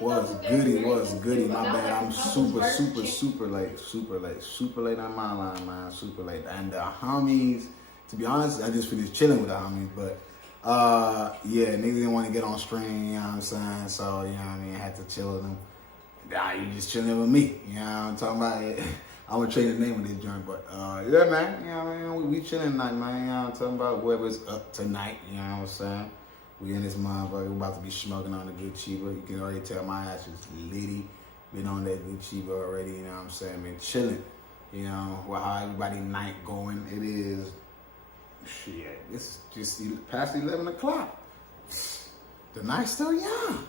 What's goody? My bad. I'm super late on my line, man. Super late. And the homies, to be honest, I just finished chilling with the homies, but yeah, niggas didn't want to get on stream, you know what I'm saying? So, you know what I mean, I had to chill with them. Nah, you just chilling with me, you know what I'm talking about? I'm gonna change the name of this joint, but yeah, man, you know what I mean? We chilling tonight, man, you know what I'm talking about? Whoever's up tonight, you know what I'm saying? We in this motherfucker, we about to be smoking on the good Chiba. You can already tell my ass is litty. Been on that good Chiba already, you know what I'm saying? Been chilling, you know, with how everybody night going. It is, shit, it's just past 11 o'clock. The night's still young.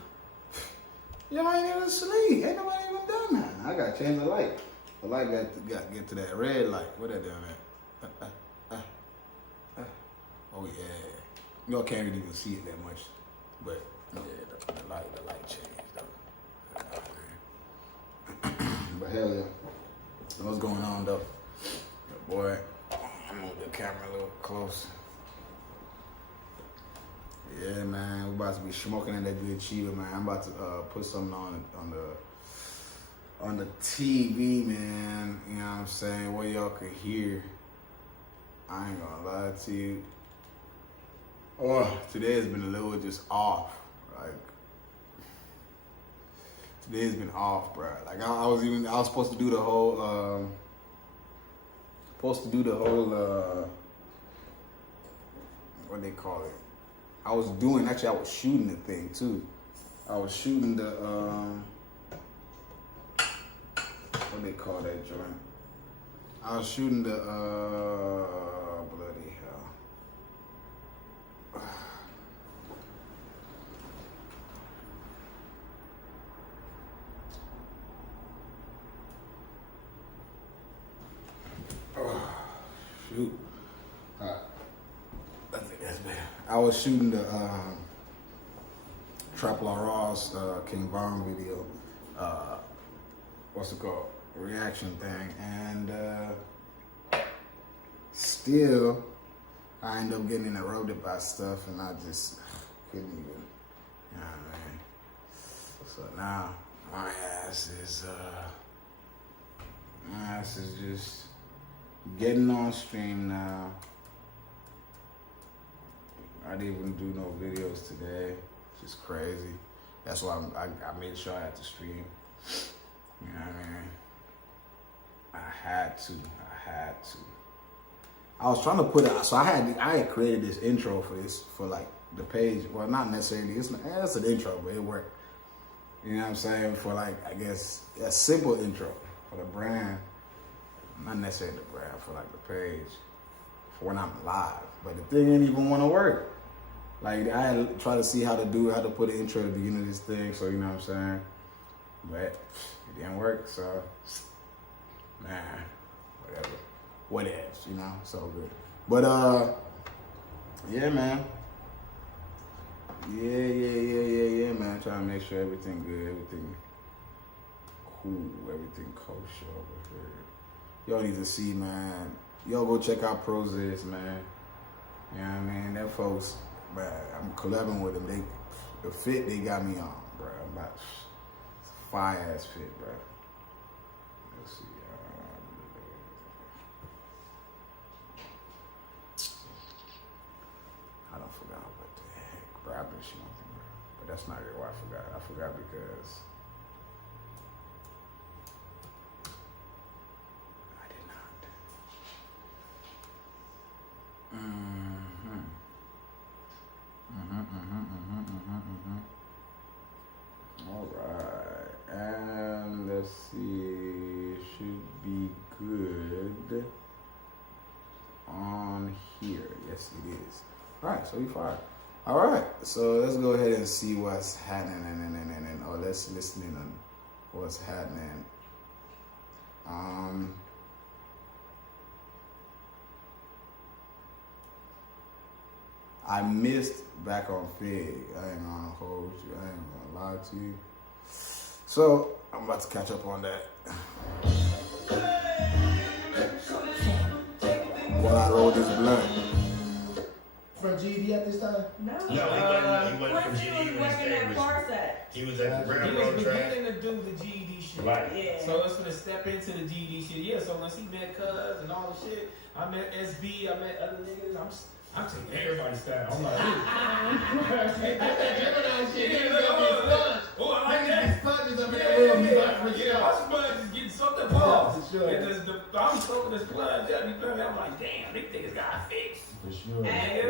Y'all ain't even asleep. Ain't nobody even done that. I gotta change the light. The light got to get to that red light. What that down there? Oh yeah. You all can't really even see it that much, but yeah, the light changed though. But hell yeah, what's going on though? Boy, I'm gonna move the camera a little closer. Yeah, man, we about to be smoking in that good Chiba, man. I'm about to put something on the TV, man. You know what I'm saying? Where y'all could hear. I ain't gonna lie to you. Oh, today has been a little just off. Like, today's been off, bro. Like, I was supposed to do the whole, what they call it? I was shooting the thing too. I was shooting the, what they call that joint? I was shooting the, bloody hell. Shoot. I think that's better. I was shooting the Trap La Ross King Von video. What's it called? Reaction thing. And still, I ended up getting interrupted by stuff, and I just couldn't even, you know what I mean? So now, my ass is just getting on stream now. I didn't even do no videos today. It's just crazy. That's why I made sure I had to stream. You know what I mean? I had to. I was trying to put it, so I had created this intro for like the page. Well, not necessarily, it's an intro, but it worked. You know what I'm saying? For like, I guess, a simple intro for the brand. Not necessarily the brand, for like the page. For when I'm live. But the thing didn't even want to work. Like, I had tried to see how to put an intro at the beginning of this thing, so you know what I'm saying? But it didn't work, so, man, what else, you know? So good. But, yeah, man. Yeah, man. Trying to make sure everything good, everything cool, everything kosher over here. Y'all need to see, man. Y'all go check out Prozis, man. You know what I mean? That folks, man, I'm collabing with them. The fit they got me on, bro. It's a fire-ass fit, bro. Let's see. I don't forgot what the heck, bro. I've been smoking, bro. But that's not why I forgot. I forgot because I did not. All right, and let's see, should be good on here. Yes, it is. All right, so we fine. All right, so let's go ahead and see what's happening, or let's listen in on what's happening. I missed BACKONFIGG. I ain't gonna hold you. I ain't gonna lie to you. So I'm about to catch up on that. While I roll this blunt. a GED at this time? No. No, he wasn't from Quincy GED. was working at Parsec. He was at the He railroad was track. beginning to do the GED shit. Right. Yeah. So it's gonna step into the GED shit. Yeah, so once he met Cuz and all the shit, I met SB, I met other niggas. I'm taking everybody's style. I'm like, Gemini shit, niggas gonna be sponge. oh, I like Niggas that. be sponges up in that room. You like for Yeah, sure. my sponge is getting soaked up hard. For sure. And I'm soaking this sponge up. You feel me? I'm like, damn, these niggas got fixed. For sure. Hey,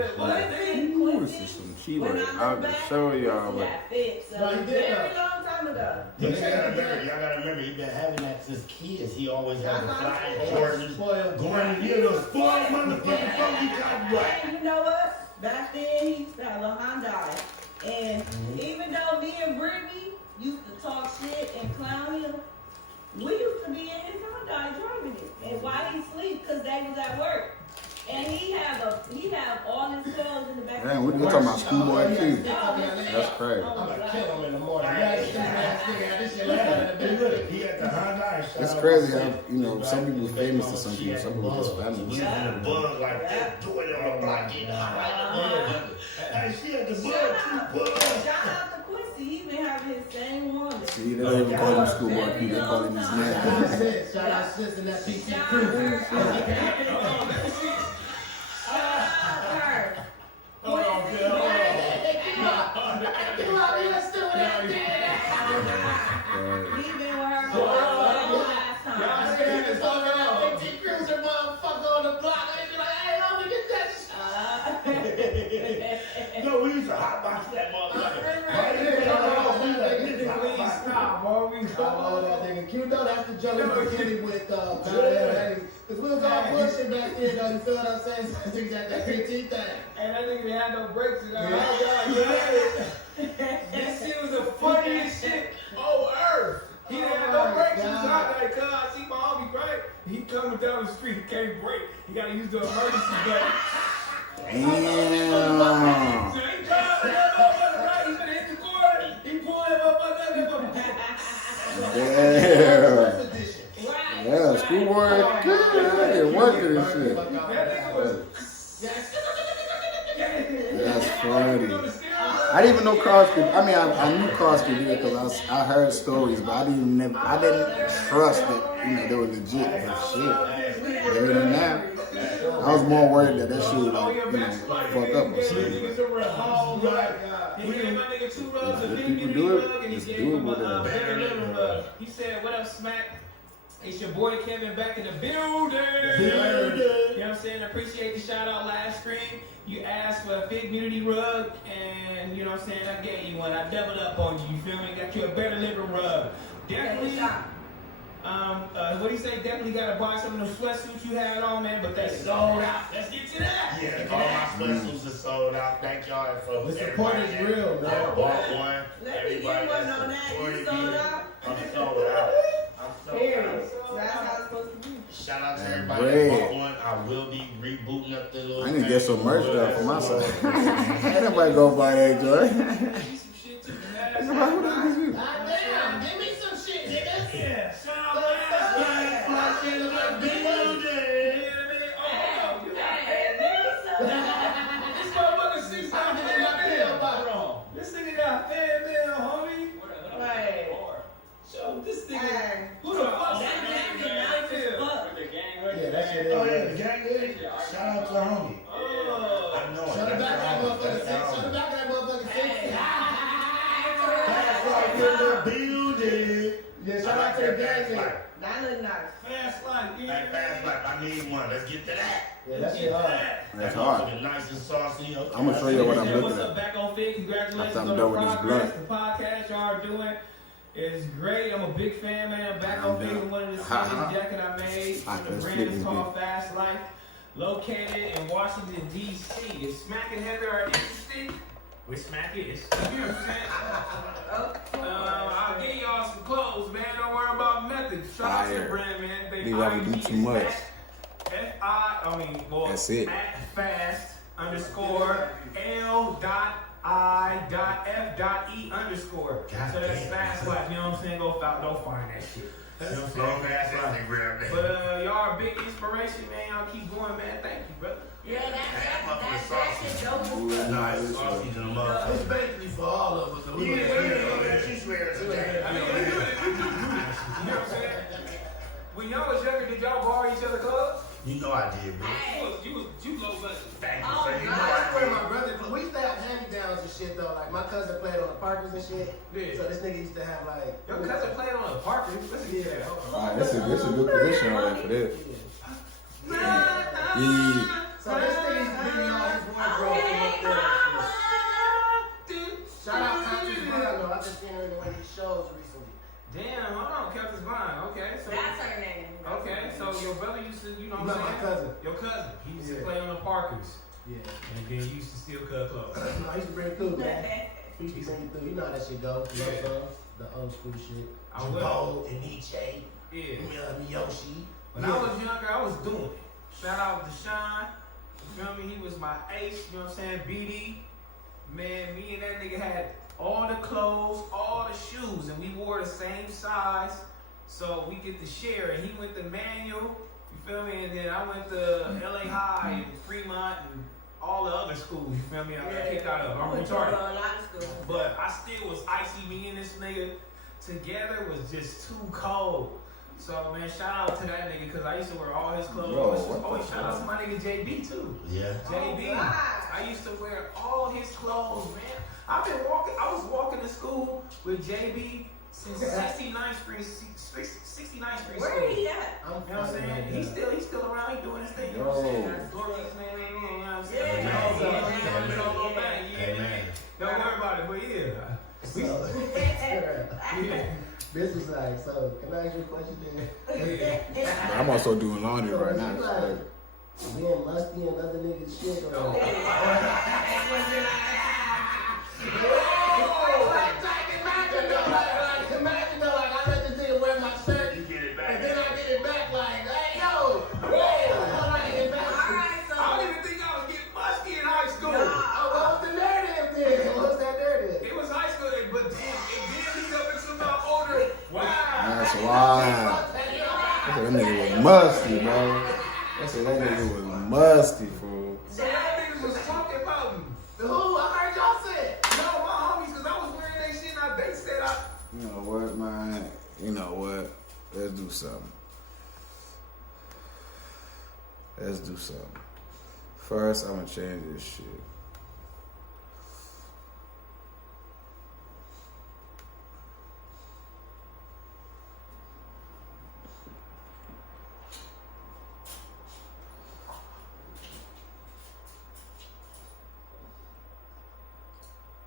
Ooh, this is some cheap when work. I I'll look just back, show y'all, Quincy but got fixed. So No, he did very not. long time ago. Y'all gotta remember, he been having that since kids. He always had the flying Jordans. Spoiled. Going to get a spoiled motherfucker funky cop boy. And you know what? Back then, he used to have a Hyundai. And even though me and Brittany used to talk shit and clown him, we used to be in his Hyundai driving it. And while he sleep, because they was at work. And he have all his clothes in the back. damn, we're talking about schoolboy too. That's That's crazy. Oh, I'm my gonna God. kill him in the morning. You guys see that nigga had this shit like that in the bed. He had the Hyundai. It's crazy how, you know, some people famous to some people, some people just famous. She had the bug like that, doing it on the block, getting hot. Hey, she had the bug, too, bug. Shout out to Quincy. He been having his same woman. See, they don't even call him schoolboy Q, they call him his Shout name. out sis. Shout out sis and that PT Shout crew. out her. Hold on, Quincy, Bill. Hold on. he been with her for the last time. No, we used to hotbox that motherfucker. Right Please there, stop, boy. We I love stop. that nigga. Q, though, that's the joke we beginning with, because we was all pushing back then, though, you feel what I'm saying? So niggas had that PT thing. And that nigga had no brakes in that. This shit was the funniest shit on earth. He didn't have no brakes in his Hyundai, cuz I see my homie, right? He coming down the street, he can't brake. He gotta use the emergency brake. Damn. So he drive that motherfucker, right? He finna hit the corner. He pull that motherfucker. Damn. First edition. Right. Yeah, schoolboy Q, they working and shit. That nigga was. That's funny. I didn't even know cars could. I mean, I knew cars could do it because I heard stories, but I didn't trust that, you know, they were legit and shit. Better than that, I was more worried that shit would, like, you know, fuck up or something. Oh my God. He gave my nigga 2 rugs, a If big people nigga do it, rug, and he just gave do it him with a it. better living rug. He said, what up, Smack? It's your boy Kevin back in the building. You know what I'm saying? I appreciate the shout out last stream. You asked for a Fig Community rug, and you know what I'm saying? I gave you one. I doubled up on you. You feel me? Got you a better living rug. Definitely. What do you say? Definitely gotta buy some of the sweatsuits you had on, man. But they sold out. Let's get to that. Yeah, all my sweatsuits are sold out. Thank y'all for The support is real, man. I bought one. Let me get one on that. You sold out? I'm sold out. Period. That's how it's supposed to be. Shout out to And everybody bread. that bought one. I will be rebooting up the little. I need to get some merch though for myself. Ain't nobody go buy that joy. Goddamn, give me some shit, nigga. Yeah, shout out last stream. This motherfucker 6 times This nigga got fan mail, homie. Right. So this nigga, Hey. who the fuck? That jacket nice as fuck. Yeah, that shit is. Oh yeah, the gang is. Shout out to homie. Oh. I know it. Shut the back of that That's motherfucker, sis. our Shut the homie. back of that motherfucker, sis. That's right in the building. Yeah, shout out to the gang here. That look nice. Fast life, you Hey, fast life, I need one. Let's get to that. Yeah, that shit hard. That's also hard. the nice and saucy. Okay. I'm gonna show you what I'm What's looking up, at. Back on Fig? Congratulations After I'm on done the with this progress. blunt. The podcast y'all are doing is great. I'm a big fan, man. Back I'm on Fig done. is one of the Ha, ha. sickest jacket I made. Ah, The let's brand flip is this called bit. Fast Life. Located in Washington, D.C. If Smack and Heather are interested, we Smack is. You know what I'm saying? I'll get y'all some clothes, man. Don't worry about methods. Shout out to the Fire. brand, man. They rather do too much. That's it. At fast _ L.I.F.E _ So that's fast life. You know what I'm saying? Go find that shit. You know what I'm saying? Fast life. But y'all are a big inspiration, man. Y'all keep going, man. Thank you, brother. Yeah, That that's motherfucker dope. Nah, It's sausage in the motherfucker. It's basically for all of us. So we Yeah, gonna she swear today. I mean, you know what I'm saying? When y'all was younger, did y'all borrow each other clothes? You know I did, bro. You low budget. Thank you, Oh, sir. You know I swear I my brother, we used to have hand-me-downs and shit though. Like my cousin played on the Parkers and shit. Yeah. So this nigga used to have like. Your cousin played on a Parker. Listen to Yeah. that. Alright, this is a good position right there for this. Yeah. So this nigga used to give me all his wardrobe from up there and shit. Shout out Country's Mind though. I just seen her in one of these shows recently. Damn, hold on, Captain's Vine. Okay, so That's her name. okay, so your brother used to, you know You what know I'm my saying? cousin. Your cousin. He used to Yeah. play on the Parkers, Yeah. and then you used to steal cut clothes. No, I used to bring it through, man. He used to bring it through. You know how that shit goes. You know Yeah. what I'm saying? The old school shit. I will. Jabot and Nietzsche. Yeah. Miyoshi. When I was younger, I was doing it. Shout out to Sean. You feel me? He was my ace. You know what I'm saying? BD. Man, me and that nigga had all the clothes, all the shoes, and we wore the same size. So we get to share. And he went to Manual. You feel me? And then I went to LA High and Fremont and all the other schools. You feel me? I got kicked out of. I'm retarded. A lot of school. But I still was icy. Me and this nigga together was just too cold. So man, shout out to that nigga because I used to wear all his clothes. Bro, what Oh, the shout out to my nigga JB too. Yeah. JB. Oh, God. I used to wear all his clothes, man. I was walking to school with JB since 69th Street. 69th Street. Where school. he at? I'm You know what I'm saying? fucking He's still around. He doing his thing. You know what I'm saying? Yo. Glorious, man. You know what I'm saying? Yeah, Don't go yeah, back. You hear me? Amen. Don't worry about it. But yeah. So, this is like, so can I ask you a question then? I'm also doing laundry So, right is now. you like being lusty and other niggas shit or Oh. Imagine though, like I let this nigga wear my shirt You get it and back. then I get it back like, hey yo, how do I get it back? I don't even think I was getting musky in high school. Oh, what was the narrative then? What's that narrative? It was high school, but damn, it did lead up into my older. Wow. That's wild. That nigga was musty, bro. I said that nigga was musty, fool. So that niggas was talking about me. Who? I heard y'all say it. No, my homies, because I was wearing that shit and they said I. You know what, man? You know what? Let's do something. Let's do something. First, I'm gonna change this shit.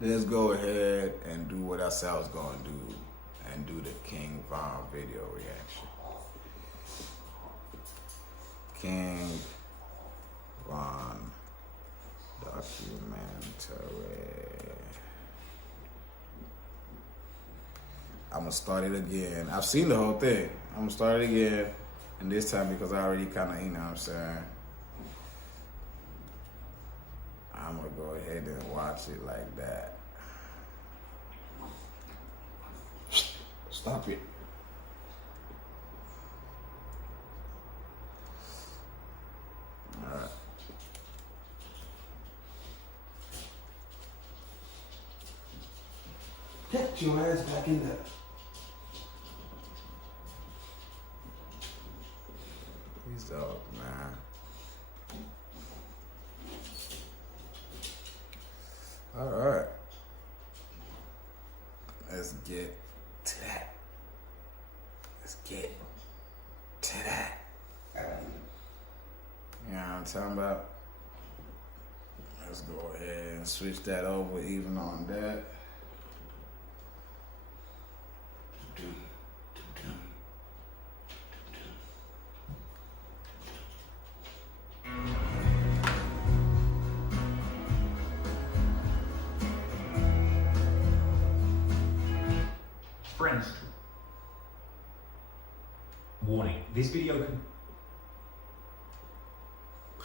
Let's go ahead and do what I said I was gonna do and do the King Von video reaction. King Von documentary. I'm gonna start it again. I've seen the whole thing. I'm gonna start it again, and this time because I already kind of, you know what I'm saying. I'm gonna go ahead and watch it like that. Stop it. All right. Get your ass back in there. He's dope, man. All right. Let's get to that. Let's get to that. You know what I'm talking about? Let's go ahead and switch that over even on that. Friends. Warning, this video can...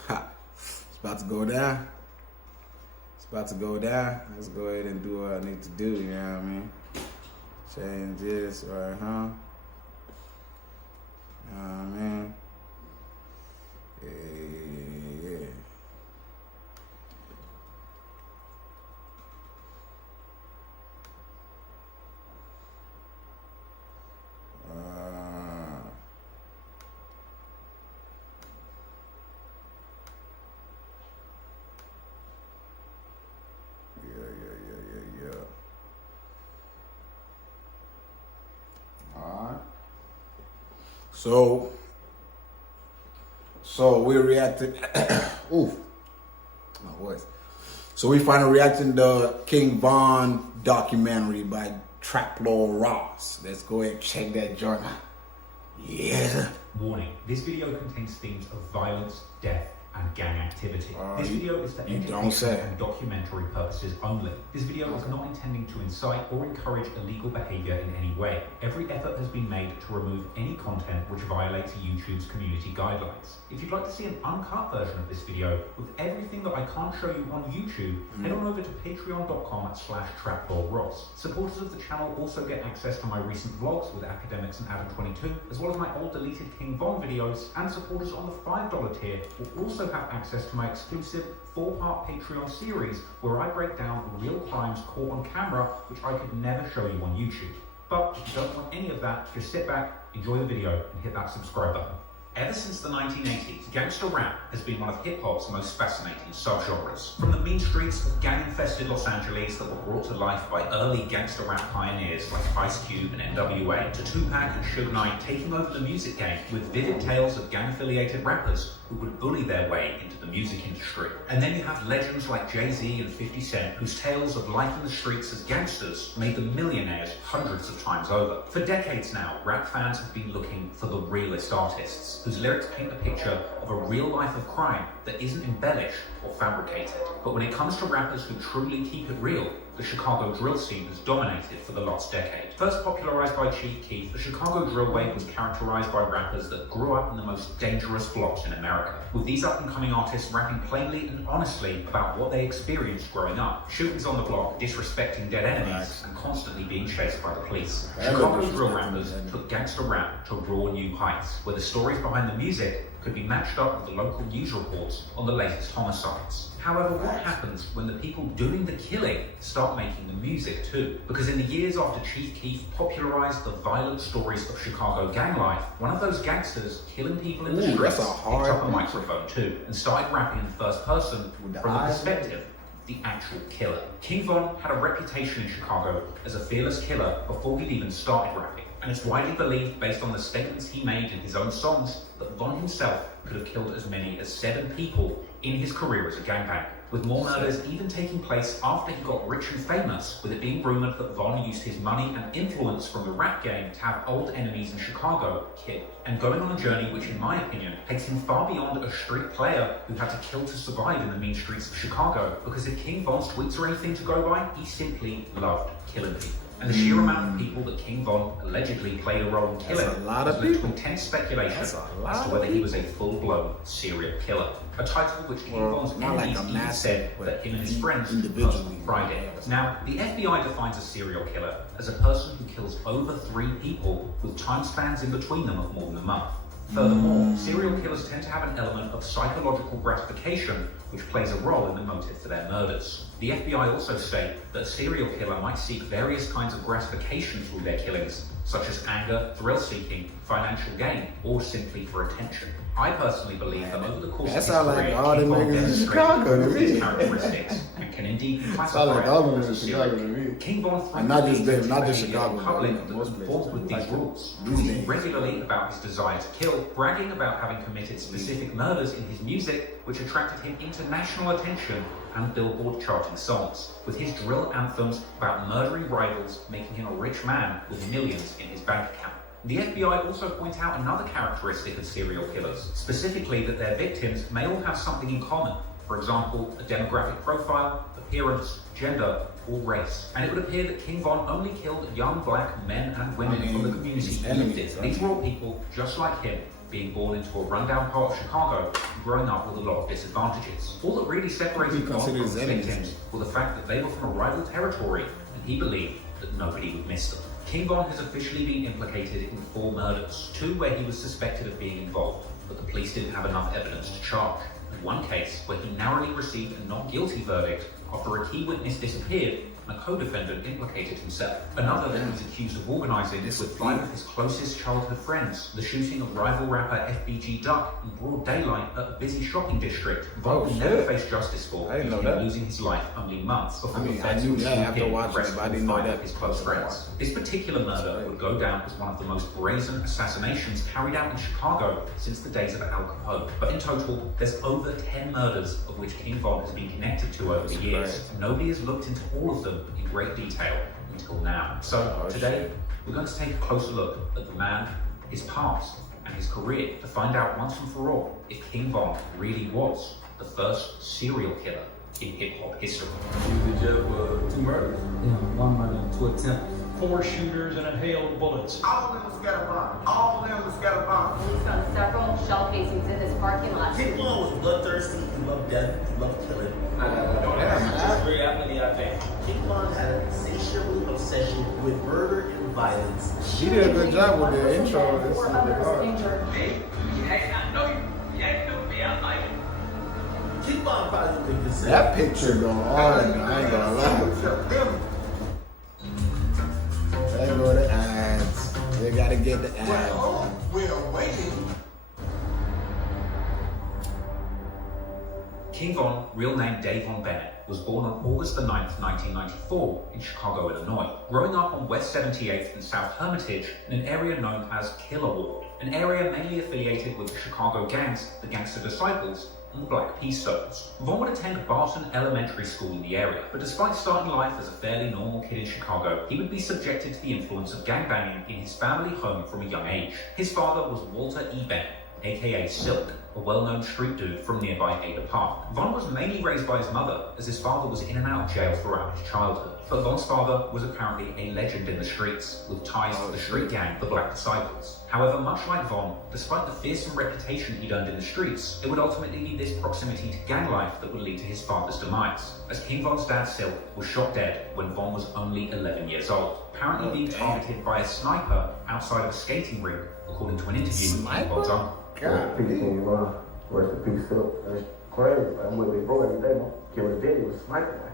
Ha. It's about to go down. It's about to go down. Let's go ahead and do what I need to do, you know what I mean? Change this right, huh? You know what I mean? Yeah. So we reacted. Oof, my voice. So we finally reacting to King Von documentary by Traplo Ross. Let's go ahead and check that joint out. Yeah. Warning, this video contains themes of violence, death, and gang activity. This video is for education and documentary purposes only. This video is not intending to incite or encourage illegal behavior in any way. Every effort has been made to remove any content which violates YouTube's community guidelines. If you'd like to see an uncut version of this video with everything that I can't show you on YouTube, head on over to patreon.com/TrapdoorRoss. Supporters of the channel also get access to my recent vlogs with Academics and Adam22, as well as my old deleted King Von videos, and supporters on the $5 tier will also have access to my exclusive 4-part Patreon series where I break down real crimes caught on camera which I could never show you on YouTube. But if you don't want any of that, just sit back, enjoy the video, and hit that subscribe button. Ever since the 1980s, gangster rap has been one of hip-hop's most fascinating subgenres. From the mean streets of gang-infested Los Angeles that were brought to life by early gangster rap pioneers like Ice Cube and NWA, to Tupac and Suge Knight taking over the music game with vivid tales of gang-affiliated rappers who would bully their way into the music industry. And then you have legends like Jay-Z and 50 Cent, whose tales of life in the streets as gangsters made them millionaires hundreds of times over. For decades now, rap fans have been looking for the realest artists, whose lyrics paint a picture of a real life of crime that isn't embellished or fabricated. But when it comes to rappers who truly keep it real, the Chicago drill scene has dominated for the last decade. First popularized by Chief Keef, the Chicago drill wave was characterized by rappers that grew up in the most dangerous blocks in America, with these up-and-coming artists rapping plainly and honestly about what they experienced growing up. Shootings on the block, disrespecting dead enemies, and constantly being chased by the police. Chicago drill rappers took gangster rap to raw new heights, where the stories behind the music could be matched up with the local news reports on the latest homicides. However, what happens when the people doing the killing start making the music too? Because in the years after Chief Keef popularized the violent stories of Chicago gang life, one of those gangsters killing people in the streets picked up a microphone too and started rapping in first person from the perspective of the actual killer. King Von had a reputation in Chicago as a fearless killer before he'd even started rapping. And it's widely believed, based on the statements he made in his own songs, that Von himself could have killed as many as 7 people in his career as a gangbanger, with more murders even taking place after he got rich and famous, with it being rumored that Von used his money and influence from the rap game to have old enemies in Chicago killed, and going on a journey which, in my opinion, takes him far beyond a street player who had to kill to survive in the mean streets of Chicago, because if King Von's tweets are anything to go by, he simply loved killing people. And the sheer amount of people that King Von allegedly played a role in killing has led to intense speculation as to whether he was a full-blown serial killer. A title which King Von's enemies even said that him and his friends passed on Friday. Now, the FBI defines a serial killer as a person who kills over 3 people with time spans in between them of more than a month. Furthermore, serial killers tend to have an element of psychological gratification which plays a role in the motive for their murders. The FBI also state that a serial killer might seek various kinds of gratification through their killings, such as anger, thrill-seeking, financial gain, or simply for attention. I personally believe that over the course of his career, King Von demonstrated these characteristics and can indeed be classified as a serial killer. King Von frequently in public that conforms with these rules, talking regularly about his desire to kill, bragging about having committed specific murders in his music, which attracted him international attention and Billboard charting songs, with his drill anthems about murdering rivals making him a rich man with millions in his bank account. The FBI also point out another characteristic of serial killers, specifically that their victims may all have something in common. For example, a demographic profile, appearance, gender, or race. And it would appear that King Von only killed young black men and women from the community he lived in. These were all people just like him, being born into a rundown part of Chicago and growing up with a lot of disadvantages. All that really separated Von from his victims were the fact that they were from a rival territory, and he believed that nobody would miss them. King Von has officially been implicated in 4 murders, 2 where he was suspected of being involved, but the police didn't have enough evidence to charge, and 1 case where he narrowly received a not guilty verdict after a key witness disappeared and a co-defendant implicated himself. Another that he's accused of organising with 5 of his closest childhood friends, the shooting of rival rapper FBG Duck in broad daylight at a busy shopping district. Von will never face justice for, losing his life only months before the feds would swoop in and arrest 5 of his close friends. This particular murder would go down as one of the most brazen assassinations carried out in Chicago since the days of Al Capone. But in total, there's over 10 murders of which King Von has been connected to over the years. Nobody has looked into all of them in great detail until now. So today, we're going to take a closer look at the man, his past, and his career to find out once and for all if King Von really was the first serial killer in hip-hop history. He was in jail for 2 murders? Yeah, 1 murder and 2 attempts. 4 shooters and a hail of bullets. All of them was scatterbombed. All of them was scatterbombed. Police found several shell casings in this parking lot. King Von was bloodthirsty, he loved death, he loved killing. King Von had an insatiable obsession with murder and violence. She did a good job with the intro. This is Four a others hard. injured. King Von probably think this That picture going hard, I ain't gonna lie. They go to ads. They gotta get the ads. Well, we're waiting. King Von, real name Davon Bennett, was born on August the 9th, 1994 in Chicago, Illinois. Growing up on West 78th and South Hermitage in an area known as Killer Ward, an area mainly affiliated with the Chicago gangs, the Gangster Disciples, and the Black Pea Stones. Von would attend Barton Elementary School in the area, but despite starting life as a fairly normal kid in Chicago, he would be subjected to the influence of gangbanging in his family home from a young age. His father was Walter E. Bennett, aka Silk, a well-known street dude from nearby Ada Park. Von was mainly raised by his mother, as his father was in and out of jail throughout his childhood. But Von's father was apparently a legend in the streets, with ties to the street gang, the Black Disciples. However, much like Von, despite the fearsome reputation he'd earned in the streets, it would ultimately be this proximity to gang life that would lead to his father's demise, as King Von's dad Silk was shot dead when Von was only 11 years old, apparently being targeted by a sniper outside of a skating rink, according to an interview with King Von's uncle. God, Peace in Ron. Rest in peace, Silk. That's crazy. I'm with Big Bro every day, man. Killing Diddy was sniping, man.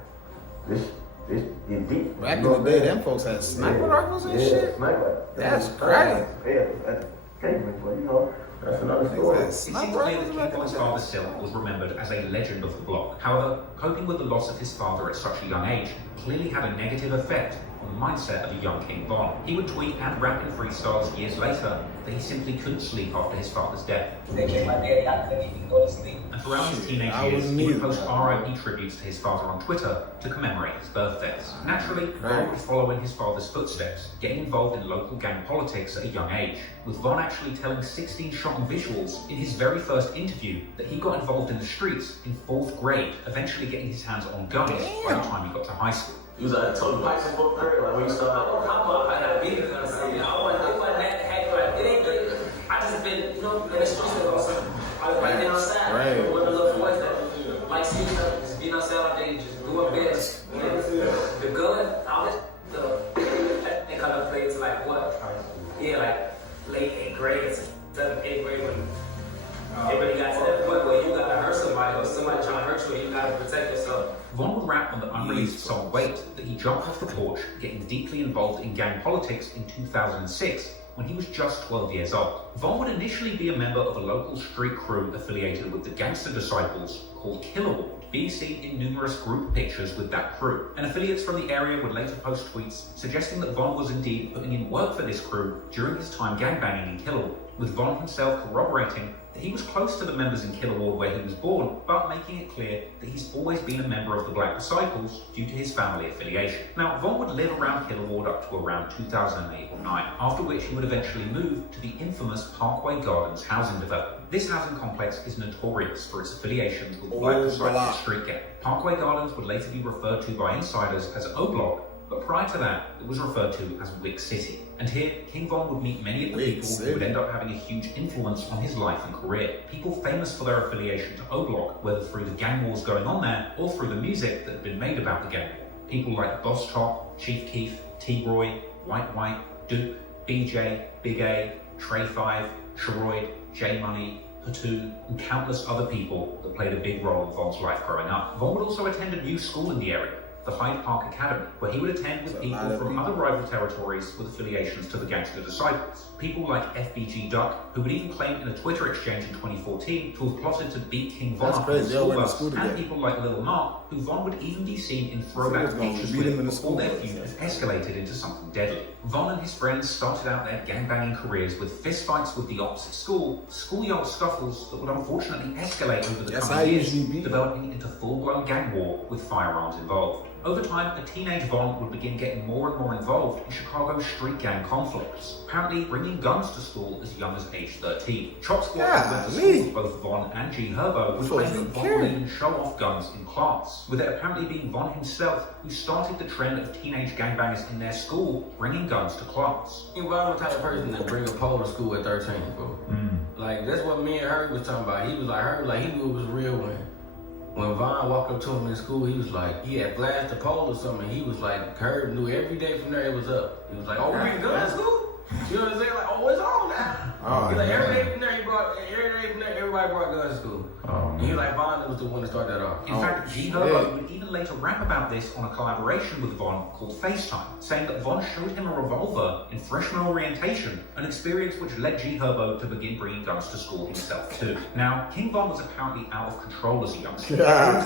This is deep. back in the day, them folks had sniper rifles and shit. Sniper. That's crazy. Yeah, that's crazy, but you know, that's another story. It seems clear that King Von's father Silk was remembered as a legend of the block. However, coping with the loss of his father at such a young age clearly had a negative effect on the mindset of a young King Von. He would tweet and rap in freestyles years later that he simply couldn't sleep after his father's death. They killed my daddy, I couldn't even go to sleep. And throughout his teenage years, he would post RIP tributes to his father on Twitter to commemorate his birthdays. Naturally, Von would follow in his father's footsteps, getting involved in local gang politics at a young age, with Von actually telling 16 shot visuals in his very first interview that he got involved in the streets in 4th grade, eventually getting his hands on guns by the time he got to high school. He was a total pipe in 4th grade, like when you started. I got videos on the scene. I wasn't that hack, but it ain't good. I just been, you know, in the streets or something. I was right there outside. Right. With the little boys that like seeing each other, just being outside all day, just doing bits. The gun, all this stuff, they kind of played to like what? Yeah, like late 8th grade, 7th, 8th grade when everybody got to that point where you gotta hurt somebody or somebody trying to hurt you and you gotta protect yourself. Von would rap on the unreleased song Wait that he jumped off the porch, getting deeply involved in gang politics in 2006 when he was just 12 years old. Von would initially be a member of a local street crew affiliated with the Gangster Disciples called Killer Ward, being seen in numerous group pictures with that crew. And affiliates from the area would later post tweets suggesting that Von was indeed putting in work for this crew during his time gangbanging in Killer Ward, with Von himself corroborating that he was close to the members in Killer Ward where he was born, but making it clear that he's always been a member of the Black Disciples due to his family affiliation. Now, Von would live around Killer Ward up to around 2008 or 9, after which he would eventually move to the infamous Parkway Gardens housing development. This housing complex is notorious for its affiliations with Black Disciples street gang. Parkway Gardens would later be referred to by insiders as O-Block, but prior to that, it was referred to as Wick City. And here, King Von would meet many of the people who would end up having a huge influence on his life and career. People famous for their affiliation to O-Block, whether through the gang wars going on there, or through the music that had been made about the gang war. People like Boss Top, Chief Keef, T-Roy, White, Duke, BJ, Big A, Trey 5, Sherroid, J Money, Platoon, and countless other people that played a big role in Von's life growing up. Von would also attend a new school in the area, the Hyde Park Academy, where he would attend with people from other rival territories with affiliations to the gangster disciples. People like FBG Duck, who would even claim in a Twitter exchange in 2014 to have plotted to beat King Von up in the school bus, and people like Lil Mark, who Von would even be seen in throwback pictures with before their feud escalated into something deadly. Von and his friends started out their gangbanging careers with fistfights with the opposite school, schoolyard scuffles that would unfortunately escalate over the coming years, developing into full-blown gang war with firearms involved. Over time, a teenage Von would begin getting more and more involved in Chicago's street gang conflicts, apparently bringing guns to school as young as age 13. Chop Squad went to school with both Von and G Herbo would claim that Von would even show off guns in class, with it apparently being Von himself who started the trend of teenage gangbangers in their school bringing guns to class. Von was the type of person that bring a pole to school at 13, bro. Like, that's what me and Herb was talking about. He was like, Herb, like, he knew it was real when Von walked up to him in school, he was like, he had flashed the pole or something. He was like, Herb knew every day from there it was up. He was like, oh, we bring guns to school? You know what I'm saying? Like, oh, it's on now. He's like, every day from there, everybody brought guns to school. And he's like, Von was the one to start that off. In fact, G Herbo would even later rap about this on a collaboration with Von called FaceTime, saying that Von showed him a revolver in freshman orientation, an experience which led G Herbo to begin bringing guns to school himself too. Now, King Von was apparently out of control as a youngster.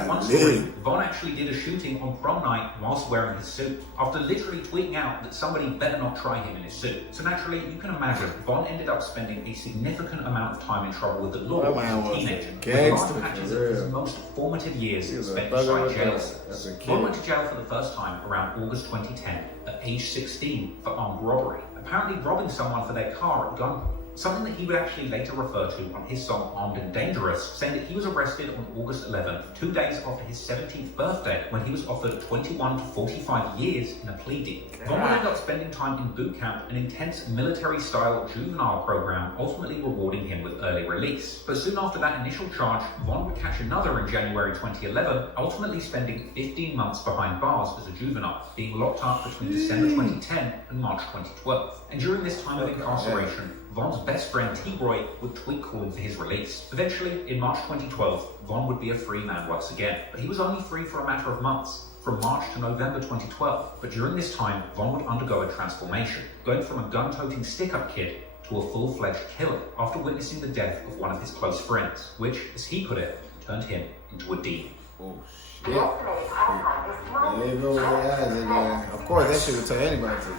One story, Von actually did a shooting on prom night whilst wearing his suit, after literally tweeting out that somebody better not try him in his suit. So naturally, you can imagine, Von ended up spending a significant amount of time in trouble with the law as a teenager, with large patches of his most formative years spent inside jail cells. Von went to jail for the first time around August 2010 at age 16 for armed robbery, apparently robbing someone for their car at gunpoint. Something that he would actually later refer to on his song Armed and Dangerous, saying that he was arrested on August 11th, 2 days after his 17th birthday, when he was offered 21 to 45 years in a plea deal. Von would end up spending time in boot camp, an intense military-style juvenile program, ultimately rewarding him with early release. But soon after that initial charge, Von would catch another in January 2011, ultimately spending 15 months behind bars as a juvenile, being locked up between December 2010 and March 2012. And during this time of incarceration, Von's best friend T-Roy would tweet calling for his release. Eventually, in March 2012, Von would be a free man once again, but he was only free for a matter of months, from March to November 2012. But during this time, Von would undergo a transformation, going from a gun-toting stick-up kid to a full-fledged killer after witnessing the death of one of his close friends, which, as he put it, turned him into a demon. Oh, shit. There you go, of course, that shit would tell anybody to do.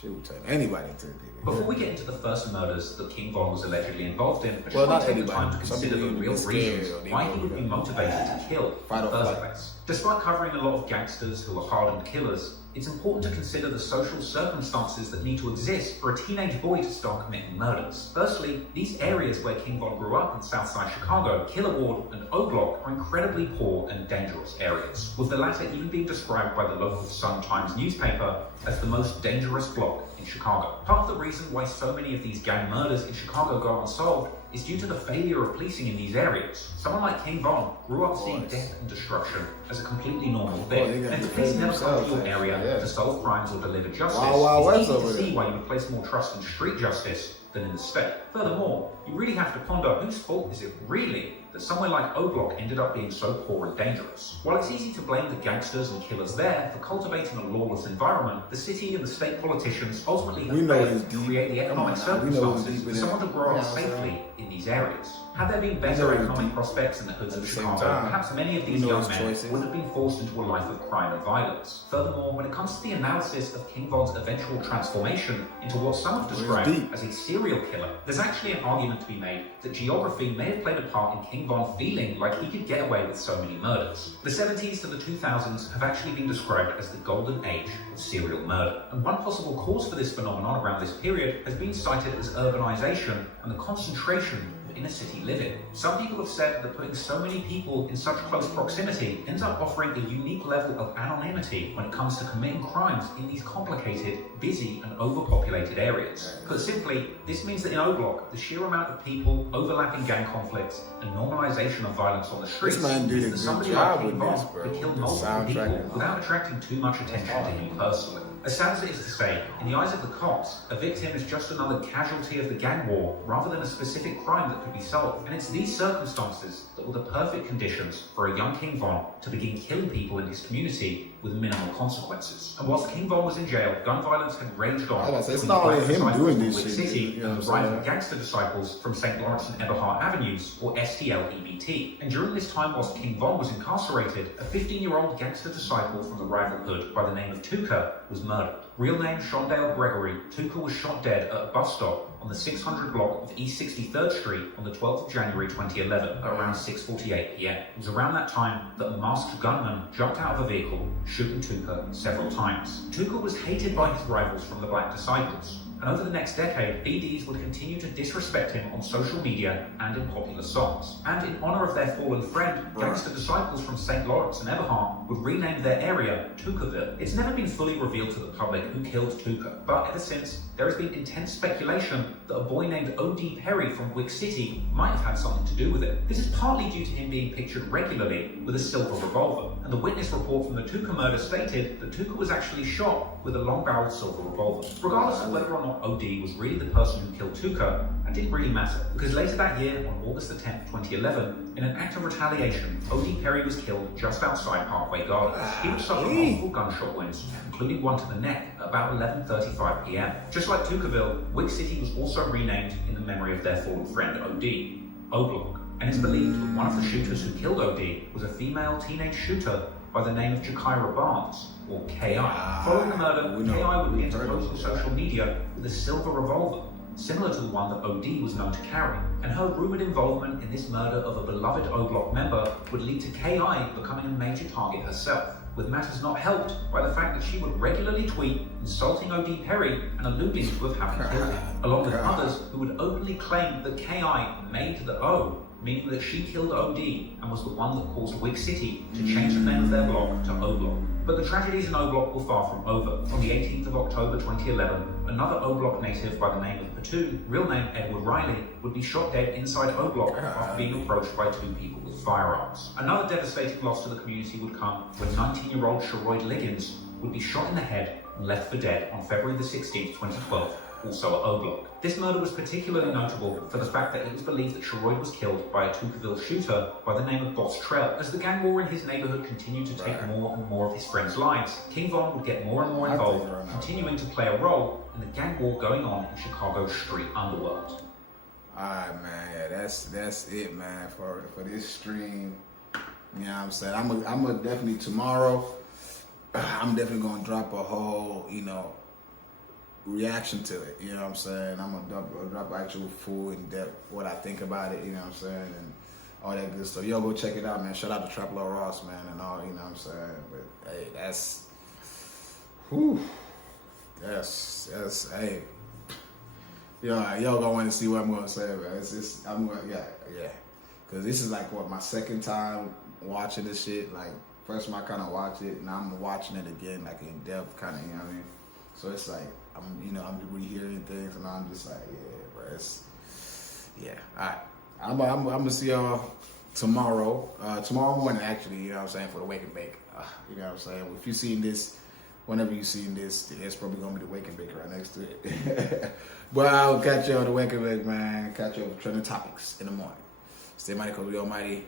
Shit would tell anybody to do. Before we get into the first murders that King Von was allegedly involved in, I just want to take the time to consider the real reasons why he would be motivated to kill in the first place. Despite covering a lot of gangsters who are hardened killers, it's important to consider the social circumstances that need to exist for a teenage boy to start committing murders. Firstly, these areas where King Von grew up in Southside Chicago, Killer Ward and O Block, are incredibly poor and dangerous areas, with the latter even being described by the local Sun-Times newspaper as the most dangerous block in Chicago. Part of the reason why so many of these gang murders in Chicago go unsolved is due to the failure of policing in these areas. Someone like King Von grew up seeing death and destruction as a completely normal thing, and if police never come to your area to solve crimes or deliver justice, it's easy to see why you would place more trust in street justice than in the state. Furthermore, you really have to ponder whose fault is it really that somewhere like O Block ended up being so poor and dangerous. While it's easy to blame the gangsters and killers there for cultivating a lawless environment, the city and the state politicians ultimately have failed to create the economic circumstances for someone to grow up safely in these areas. Had there been better economic prospects in the hoods of Chicago, perhaps many of these young men would have been forced into a life of crime and violence. Furthermore, when it comes to the analysis of King Von's eventual transformation into what some have described as a serial killer, there's actually an argument to be made that geography may have played a part in King Von feeling like he could get away with so many murders. The 70s to the 2000s have actually been described as the golden age of serial murder, and one possible cause for this phenomenon around this period has been cited as urbanization and the concentration of inner city living. Some people have said that putting so many people in such close proximity ends up offering a unique level of anonymity when it comes to committing crimes in these complicated, busy and overpopulated areas. Put simply, this means that in O Block, the sheer amount of people, overlapping gang conflicts and normalization of violence on the streets means that somebody like King Von could kill multiple people without attracting too much attention to him personally. As sad as it is to say, in the eyes of the cops, a victim is just another casualty of the gang war rather than a specific crime that could be solved. And it's these circumstances that were the perfect conditions for a young King Von to begin killing people in his community with minimal consequences. And whilst King Von was in jail, gun violence had raged on. It's not only him doing this shit. City and the rival gangster disciples from St. Lawrence and Eberhard Avenues, or STL-EBT. And during this time, whilst King Von was incarcerated, a 15-year-old gangster disciple from the rival hood by the name of Tuka was murdered. Real name Shondale Gregory, Tuka was shot dead at a bus stop on the 600 block of East 63rd Street on the 12th of January 2011 at around 6:48 p.m. It was around that time that a masked gunman jumped out of a vehicle, shooting Tuka several times. Tuka was hated by his rivals from the Black Disciples, and over the next decade, BDs would continue to disrespect him on social media and in popular songs. And in honor of their fallen friend, gangster disciples from St. Lawrence and Eberhard would rename their area Tukaville. It's never been fully revealed to the public who killed Tuka, but ever since, there has been intense speculation that a boy named O.D. Perry from Wick City might have had something to do with it. This is partly due to him being pictured regularly with a silver revolver, and the witness report from the Tuka murder stated that Tuka was actually shot with a long-barreled silver revolver. Regardless of whether or not O.D. was really the person who killed Tuka, that didn't really matter, because later that year, on August the 10th, 2011, in an act of retaliation, O.D. Perry was killed just outside Parkway Gardens. He would suffer multiple gunshot wounds, including one to the neck, at about 11:35 p.m. Just like Tukaville, Wick City was also renamed in the memory of their fallen friend O.D., O-Block. And it's believed that one of the shooters who killed O.D. was a female teenage shooter by the name of Jakira Barnes, or K.I. Following the murder, K.I. would begin to post on social media with a silver revolver, similar to the one that O.D. was known to carry. And her rumoured involvement in this murder of a beloved O-Block member would lead to K.I. becoming a major target herself, with matters not helped by the fact that she would regularly tweet insulting O.D. Perry and alluding to have having killed him, along with others who would openly claim that K.I. made the O, meaning that she killed O.D. and was the one that caused Wick City to change the name of their block to O-Block. But the tragedies in O-Block were far from over. On the 18th of October 2011, another O-Block native by the name of Patoon, real name Edward Riley, would be shot dead inside O-Block after being approached by two people with firearms. Another devastating loss to the community would come when 19-year-old Sherroyd Liggins would be shot in the head and left for dead on February the 16th, 2012. Also at O-Block. This murder was particularly notable for the fact that it was believed that Sherroyd was killed by a Tukaville shooter by the name of Boss Trell. As the gang war in his neighbourhood continued to take more and more of his friends' lives, King Von would get more and more involved, continuing to play a role in the gang war going on in Chicago's street underworld. Alright, man, yeah, that's it, man, for this stream. You know what I'm saying? I'm gonna definitely tomorrow, I'm definitely gonna drop a whole, reaction to it, you know what I'm saying? I'm gonna drop actual full in-depth what I think about it, you know what I'm saying, and all that good stuff. Yo, go check it out, man. Shout out to Trap Lord Ross, man, and all, you know what I'm saying? But hey, that's hey. Y'all gonna want to see what I'm gonna say, man. It's just yeah. Cause this is like my second time watching this shit. Like first time I kinda watched it, and I'm watching it again, like in depth kinda, you know what I mean? So it's like I'm rehearing things, and I'm just like, alright. I'm gonna see y'all tomorrow morning, actually, you know what I'm saying, for the Wake and Bake. You know what I'm saying? If you seen this, whenever you seen this, it's probably gonna be the Wake and Bake right next to it. But I'll catch y'all on the Wake and Bake, man. Catch y'all with trending topics in the morning. Stay mighty, cause we almighty.